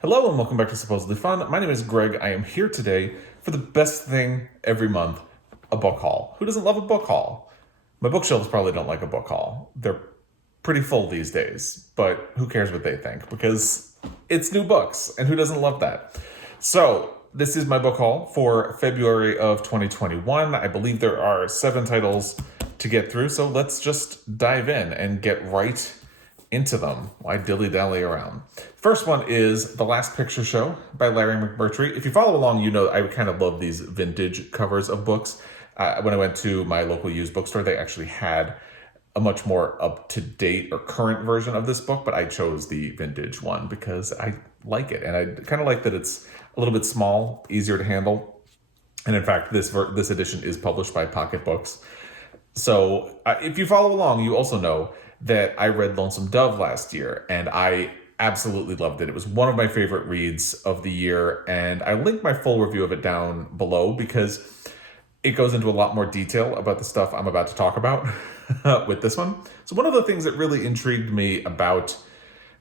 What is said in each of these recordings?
Hello and welcome back to Supposedly Fun. My name is Greg. I am here today for the best thing every month, a book haul. Who doesn't love a book haul? My bookshelves probably don't like a book haul. They're pretty full these days, but who cares what they think? Because it's new books, and who doesn't love that? So, this is my book haul for February of 2021. I believe there are 7 titles to get through, so let's just dive in and get right into them. Why dilly-dally around? First one is The Last Picture Show by Larry McMurtry. If you follow along, you know I kind of love these vintage covers of books. When I went to my local used bookstore, they actually had a much more up-to-date or current version of this book, but I chose the vintage one because I like it. And I kind of like that it's a little bit small, easier to handle. And in fact, this edition is published by Pocket Books. So if you follow along, you also know that I read Lonesome Dove last year, and I absolutely loved it. It was one of my favorite reads of the year, and I linked my full review of it down below because it goes into a lot more detail about the stuff I'm about to talk about with this one. So one of the things that really intrigued me about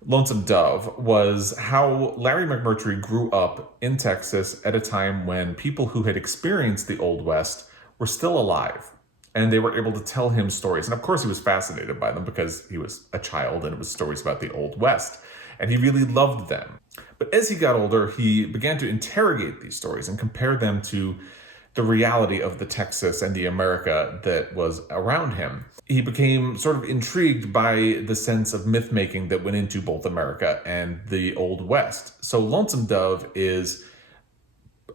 Lonesome Dove was how Larry McMurtry grew up in Texas at a time when people who had experienced the Old West were still alive. And they were able to tell him stories. And of course, he was fascinated by them because he was a child and it was stories about the Old West. And he really loved them. But as he got older, he began to interrogate these stories and compare them to the reality of the Texas and the America that was around him. He became sort of intrigued by the sense of myth-making that went into both America and the Old West. So Lonesome Dove is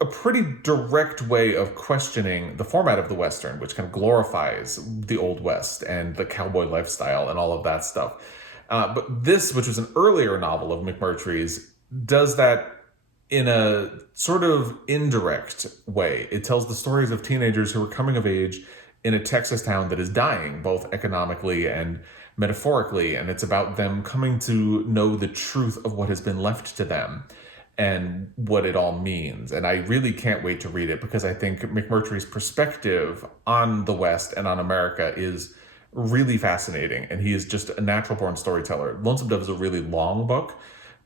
a pretty direct way of questioning the format of the Western, which kind of glorifies the Old West and the cowboy lifestyle and all of that stuff. But this, which was an earlier novel of McMurtry's, does that in a sort of indirect way. It tells the stories of teenagers who are coming of age in a Texas town that is dying, both economically and metaphorically, and it's about them coming to know the truth of what has been left to them and what it all means. And I really can't wait to read it because I think McMurtry's perspective on the West and on America is really fascinating. And he is just a natural-born storyteller. Lonesome Dove is a really long book,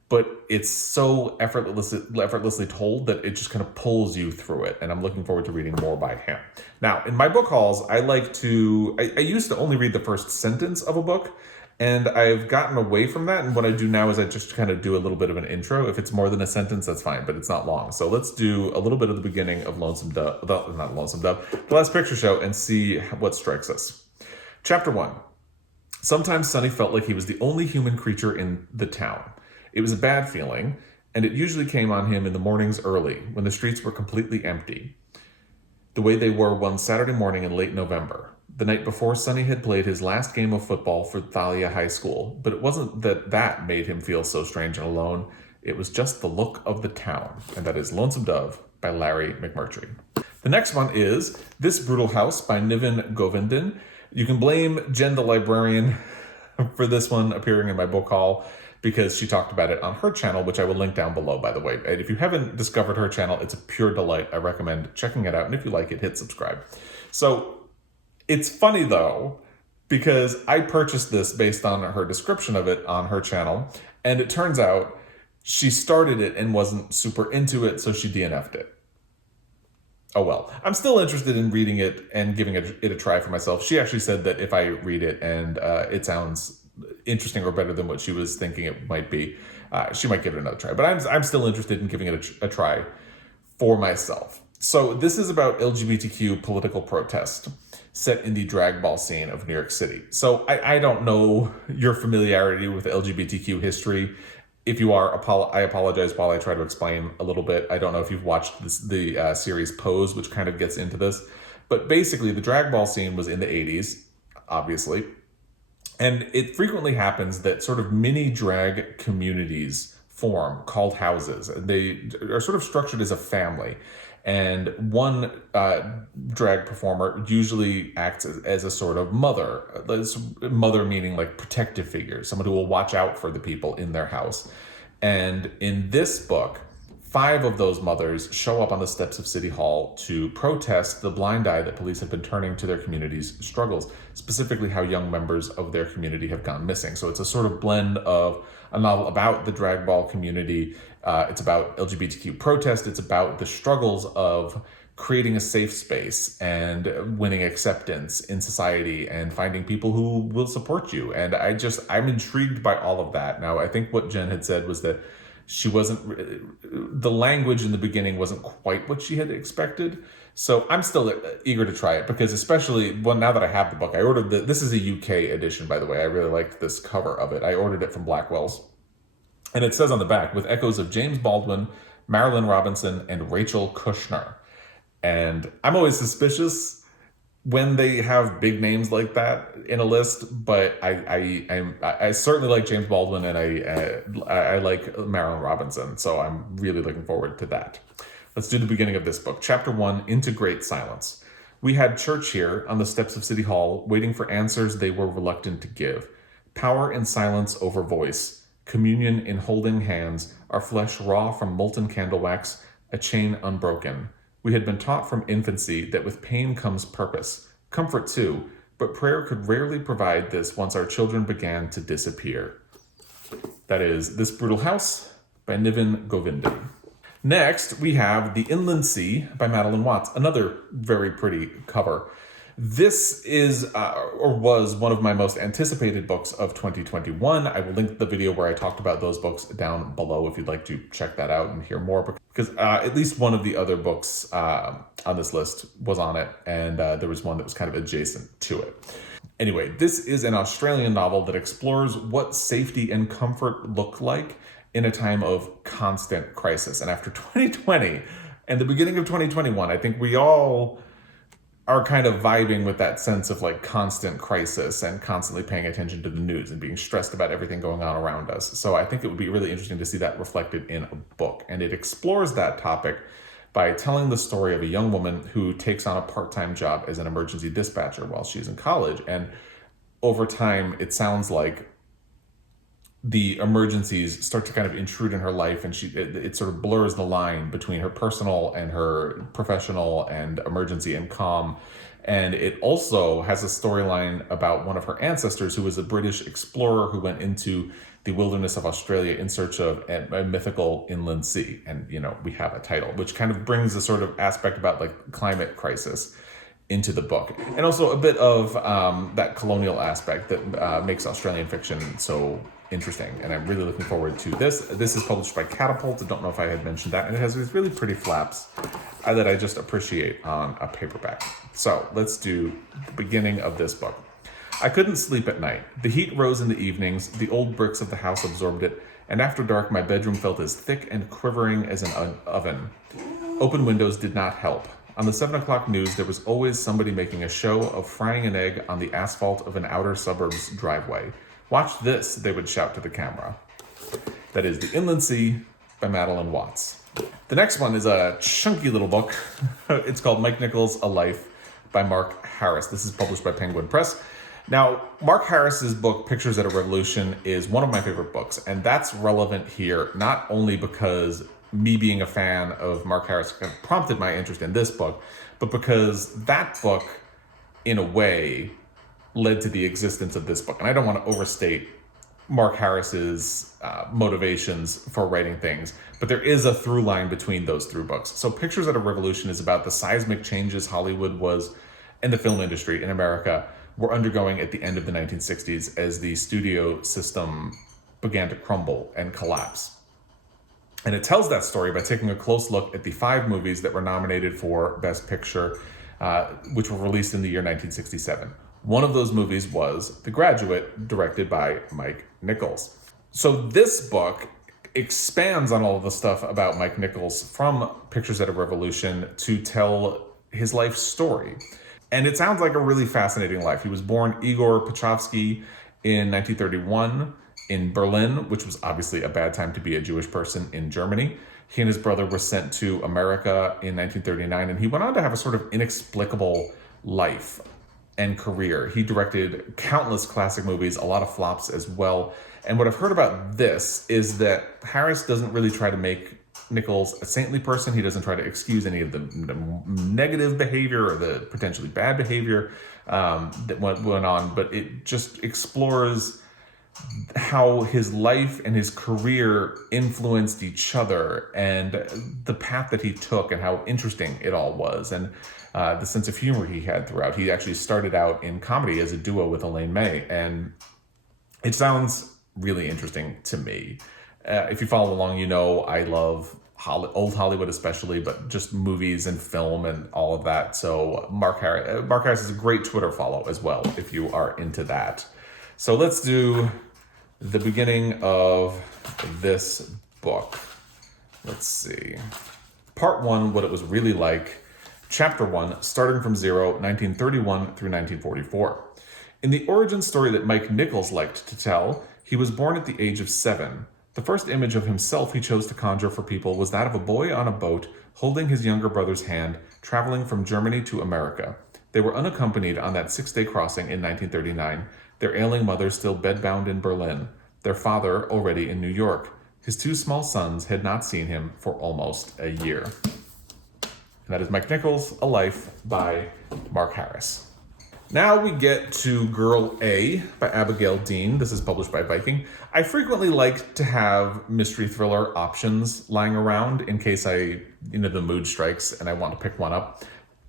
but it's so effortlessly told that it just kind of pulls you through it. And I'm looking forward to reading more by him. Now, in my book hauls, I used to only read the first sentence of a book, and I've gotten away from that. And what I do now is I just kind of do a little bit of an intro. If it's more than a sentence, that's fine, but it's not long. So let's do a little bit of the beginning of The Last Picture Show, and see what strikes us. Chapter 1. Sometimes Sonny felt like he was the only human creature in the town. It was a bad feeling, and it usually came on him in the mornings early, when the streets were completely empty. The way they were one Saturday morning in late November, the night before Sonny had played his last game of football for Thalia High School. But it wasn't that made him feel so strange and alone. It was just the look of the town. And that is Lonesome Dove by Larry McMurtry. The next one is This Brutal House by Niven Govinden. You can blame Jen the librarian for this one appearing in my book haul, because she talked about it on her channel, which I will link down below, by the way. And if you haven't discovered her channel, it's a pure delight. I recommend checking it out. And if you like it, hit subscribe. So it's funny, though, because I purchased this based on her description of it on her channel. And it turns out she started it and wasn't super into it, so she DNF'd it. Oh well. I'm still interested in reading it and giving it a try for myself. She actually said that if I read it and it sounds interesting or better than what she was thinking it might be, she might give it another try. But I'm still interested in giving it a try for myself. So this is about LGBTQ political protest set in the drag ball scene of New York City. So I don't know your familiarity with LGBTQ history. If you are, I apologize while I try to explain a little bit. I don't know if you've watched the series Pose, which kind of gets into this. But basically, the drag ball scene was in the 80s, obviously. And it frequently happens that sort of mini drag communities form called houses. They are sort of structured as a family. And one drag performer usually acts as a sort of mother. Mother meaning like protective figure, someone who will watch out for the people in their house. And in this book, 5 of those mothers show up on the steps of City Hall to protest the blind eye that police have been turning to their community's struggles, specifically how young members of their community have gone missing. So it's a sort of blend of a novel about the drag ball community. It's about LGBTQ protest. It's about the struggles of creating a safe space and winning acceptance in society and finding people who will support you. And I'm intrigued by all of that. Now, I think what Jen had said was that the language in the beginning wasn't quite what she had expected. So I'm still eager to try it, because especially now that I have the book, I ordered this is a UK edition, by the way. I really liked this cover of it. I ordered it from Blackwell's. And it says on the back, with echoes of James Baldwin, Marilyn Robinson, and Rachel Kushner. And I'm always suspicious when they have big names like that in a list, but I certainly like James Baldwin, and I like Marilyn Robinson, so I'm really looking forward to that. Let's do the beginning of this book. Chapter 1, Into Great Silence. We had church here on the steps of City Hall, waiting for answers they were reluctant to give. Power in silence over voice, communion in holding hands, our flesh raw from molten candle wax, a chain unbroken. We had been taught from infancy that with pain comes purpose, comfort too, but prayer could rarely provide this once our children began to disappear. That is This Brutal House by Niven Govinden. Next, we have The Inland Sea by Madeleine Watts, another very pretty cover. This is, or was, one of my most anticipated books of 2021. I will link the video where I talked about those books down below if you'd like to check that out and hear more, because at least one of the other books on this list was on it, and there was one that was kind of adjacent to it. Anyway, this is an Australian novel that explores what safety and comfort look like in a time of constant crisis. And after 2020 and the beginning of 2021, I think we all are kind of vibing with that sense of like constant crisis and constantly paying attention to the news and being stressed about everything going on around us. So I think it would be really interesting to see that reflected in a book. And it explores that topic by telling the story of a young woman who takes on a part-time job as an emergency dispatcher while she's in college. And over time, it sounds like the emergencies start to kind of intrude in her life, and it sort of blurs the line between her personal and her professional and emergency and calm. And it also has a storyline about one of her ancestors who was a British explorer who went into the wilderness of Australia in search of a mythical inland sea. And, we have a title, which kind of brings a sort of aspect about like climate crisis into the book. And also a bit of that colonial aspect that makes Australian fiction so interesting, and I'm really looking forward to this. This is published by Catapult. I don't know if I had mentioned that, and it has these really pretty flaps that I just appreciate on a paperback. So let's do the beginning of this book. I couldn't sleep at night. The heat rose in the evenings, the old bricks of the house absorbed it, and after dark my bedroom felt as thick and quivering as an oven. Open windows did not help. On the 7 o'clock news, there was always somebody making a show of frying an egg on the asphalt of an outer suburb's driveway. Watch this, they would shout to the camera. That is The Inland Sea by Madeleine Watts. The next one is a chunky little book. It's called Mike Nichols, A Life by Mark Harris. This is published by Penguin Press. Now, Mark Harris's book, Pictures at a Revolution, is one of my favorite books, and that's relevant here, not only because me being a fan of Mark Harris kind of prompted my interest in this book, but because that book, in a way, led to the existence of this book. And I don't want to overstate Mark Harris's motivations for writing things, but there is a through line between those three books. So Pictures at a Revolution is about the seismic changes Hollywood was, and the film industry in America were undergoing at the end of the 1960s as the studio system began to crumble and collapse. And it tells that story by taking a close look at the 5 movies that were nominated for Best Picture, which were released in the year 1967. One of those movies was The Graduate, directed by Mike Nichols. So this book expands on all of the stuff about Mike Nichols from Pictures at a Revolution to tell his life story. And it sounds like a really fascinating life. He was born Igor Pachovsky in 1931 in Berlin, which was obviously a bad time to be a Jewish person in Germany. He and his brother were sent to America in 1939, and he went on to have a sort of inexplicable life and career. He directed countless classic movies, a lot of flops as well. And what I've heard about this is that Harris doesn't really try to make Nichols a saintly person. He doesn't try to excuse any of the negative behavior or the potentially bad behavior that went on, but it just explores how his life and his career influenced each other and the path that he took and how interesting it all was, and the sense of humor he had throughout. He actually started out in comedy as a duo with Elaine May, and it sounds really interesting to me. If you follow along, you know I love old Hollywood especially, but just movies and film and all of that. So Mark Harris is a great Twitter follow as well if you are into that. So let's do the beginning of this book. Let's see. Part 1, What It Was Really Like. Chapter 1, starting from 0, 1931 through 1944. In the origin story that Mike Nichols liked to tell, he was born at the age of 7. The first image of himself he chose to conjure for people was that of a boy on a boat holding his younger brother's hand, traveling from Germany to America. They were unaccompanied on that 6-day crossing in 1939, their ailing mother still bedbound in Berlin, their father already in New York. His 2 small sons had not seen him for almost a year. And that is Mike Nichols, A Life by Mark Harris. Now we get to Girl A by Abigail Dean. This is published by Viking. I frequently like to have mystery thriller options lying around in case the mood strikes and I want to pick one up.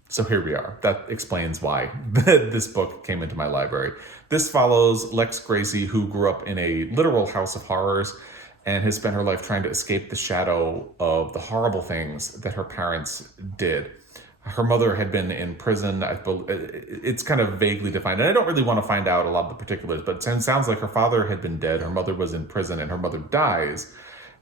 So here we are. That explains why this book came into my library. This follows Lex Gracie, who grew up in a literal house of horrors and has spent her life trying to escape the shadow of the horrible things that her parents did. Her mother had been in prison. It's kind of vaguely defined, and I don't really want to find out a lot of the particulars, but it sounds like her father had been dead, her mother was in prison, and her mother dies,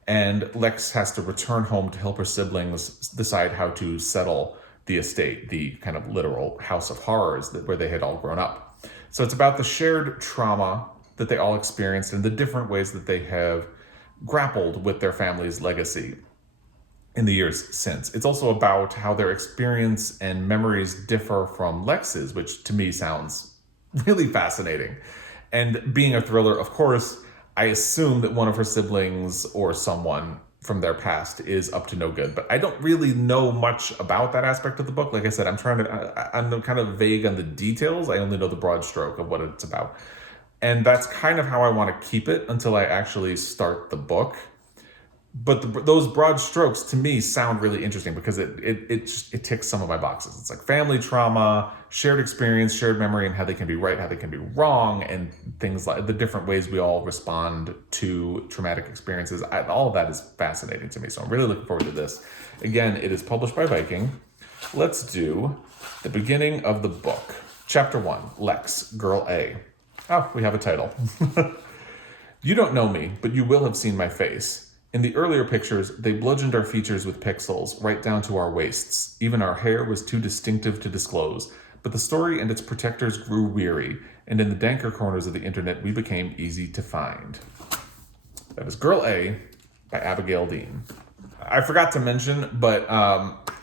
and Lex has to return home to help her siblings decide how to settle the estate, the kind of literal house of horrors where they had all grown up. So it's about the shared trauma that they all experienced and the different ways that they have grappled with their family's legacy in the years since. It's also about how their experience and memories differ from Lex's, which to me sounds really fascinating. And being a thriller, of course, I assume that one of her siblings or someone from their past is up to no good, but I don't really know much about that aspect of the book. Like I said, I'm kind of vague on the details. I only know the broad stroke of what it's about. And that's kind of how I want to keep it until I actually start the book. But those broad strokes to me sound really interesting because it ticks some of my boxes. It's like family trauma, shared experience, shared memory, and how they can be right, how they can be wrong, and things like the different ways we all respond to traumatic experiences. All of that is fascinating to me. So I'm really looking forward to this. Again, it is published by Viking. Let's do the beginning of the book. Chapter 1, Lex, Girl A. Oh, we have a title. You don't know me, but you will have seen my face. In the earlier pictures, they bludgeoned our features with pixels right down to our waists. Even our hair was too distinctive to disclose. But the story and its protectors grew weary, and in the danker corners of the internet, we became easy to find. That is Girl A by Abigail Dean. I forgot to mention, but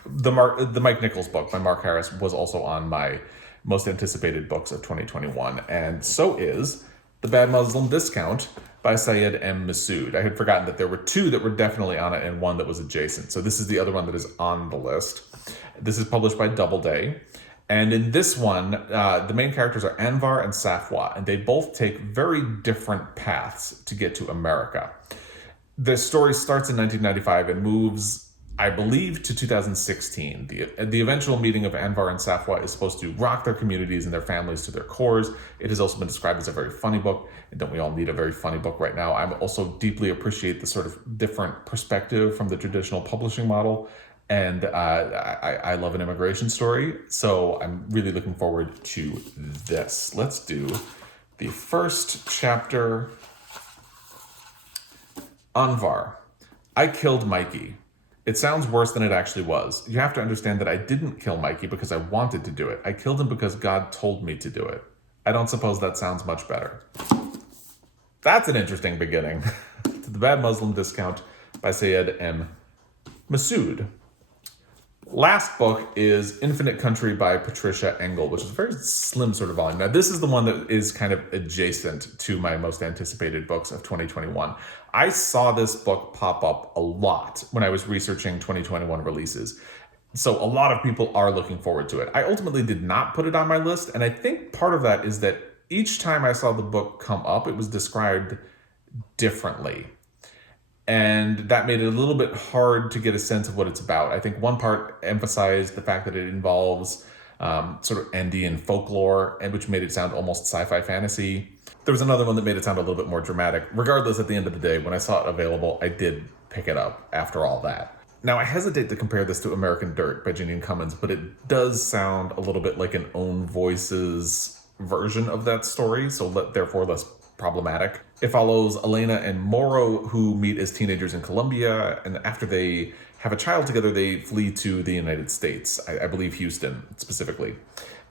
the Mike Nichols book by Mark Harris was also on my most anticipated books of 2021, and so is The Bad Muslim Discount by Syed M. Masood. I had forgotten that there were 2 that were definitely on it and 1 that was adjacent. So this is the other one that is on the list. This is published by Doubleday. And in this one, the main characters are Anvar and Safwa, and they both take very different paths to get to America. The story starts in 1995 and moves, I believe, to 2016. The eventual meeting of Anvar and Safwa is supposed to rock their communities and their families to their cores. It has also been described as a very funny book, and don't we all need a very funny book right now? I also deeply appreciate the sort of different perspective from the traditional publishing model, and I love an immigration story, so I'm really looking forward to this. Let's do the first chapter. Anvar. I killed Mikey. It sounds worse than it actually was. You have to understand that I didn't kill Mikey because I wanted to do it. I killed him because God told me to do it. I don't suppose that sounds much better. That's an interesting beginning to The Bad Muslim Discount by Syed M. Masood. Last book is Infinite Country by Patricia Engel, which is a very slim sort of volume. Now, this is the one that is kind of adjacent to my most anticipated books of 2021. I saw this book pop up a lot when I was researching 2021 releases. So a lot of people are looking forward to it. I ultimately did not put it on my list, and I think part of that is that each time I saw the book come up, it was described differently. And that made it a little bit hard to get a sense of what it's about. I think one part emphasized the fact that it involves sort of Andean folklore, and which made it sound almost sci-fi fantasy. There was another one that made it sound a little bit more dramatic. Regardless, at the end of the day, when I saw it available, I did pick it up after all that. Now, I hesitate to compare this to American Dirt by Jeanine Cummins, but it does sound a little bit like an Own Voices version of that story, so therefore less problematic. It follows Elena and Moro, who meet as teenagers in Colombia, and after they have a child together, they flee to the United States, I believe Houston specifically.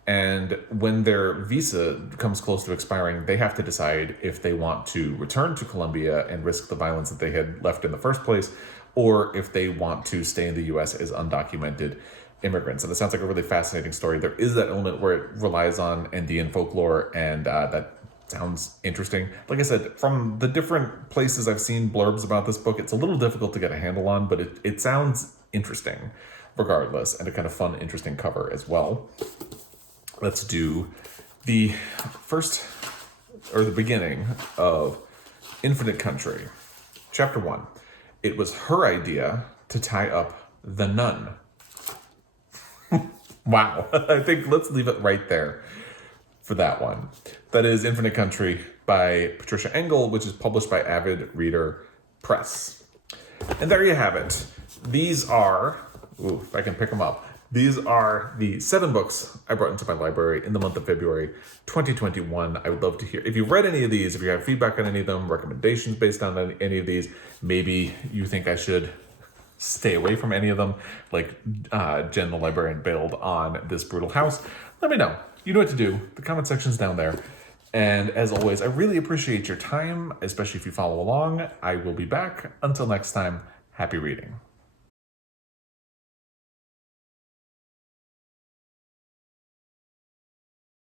And when their visa comes close to expiring, they have to decide if they want to return to Colombia and risk the violence that they had left in the first place, or if they want to stay in the US as undocumented immigrants. And it sounds like a really fascinating story. There is that element where it relies on Andean folklore, and that sounds interesting. Like I said, from the different places I've seen blurbs about this book, it's a little difficult to get a handle on, but it sounds interesting regardless, and a kind of fun, interesting cover as well. Let's do the first, or the beginning of Infinite Country. Chapter 1. It was her idea to tie up the nun. Wow. I think let's leave it right there for that one. That is Infinite Country by Patricia Engel, which is published by Avid Reader Press. And there you have it. These are, if I can pick them up, these are the 7 books I brought into my library in the month of February 2021. I would love to hear, if you've read any of these, if you have feedback on any of them, recommendations based on any of these, maybe you think I should stay away from any of them, like Jen the librarian bailed on This Brutal House, let me know. You know what to do. The comment section's down there. And as always, I really appreciate your time, especially if you follow along. I will be back. Until next time, happy reading.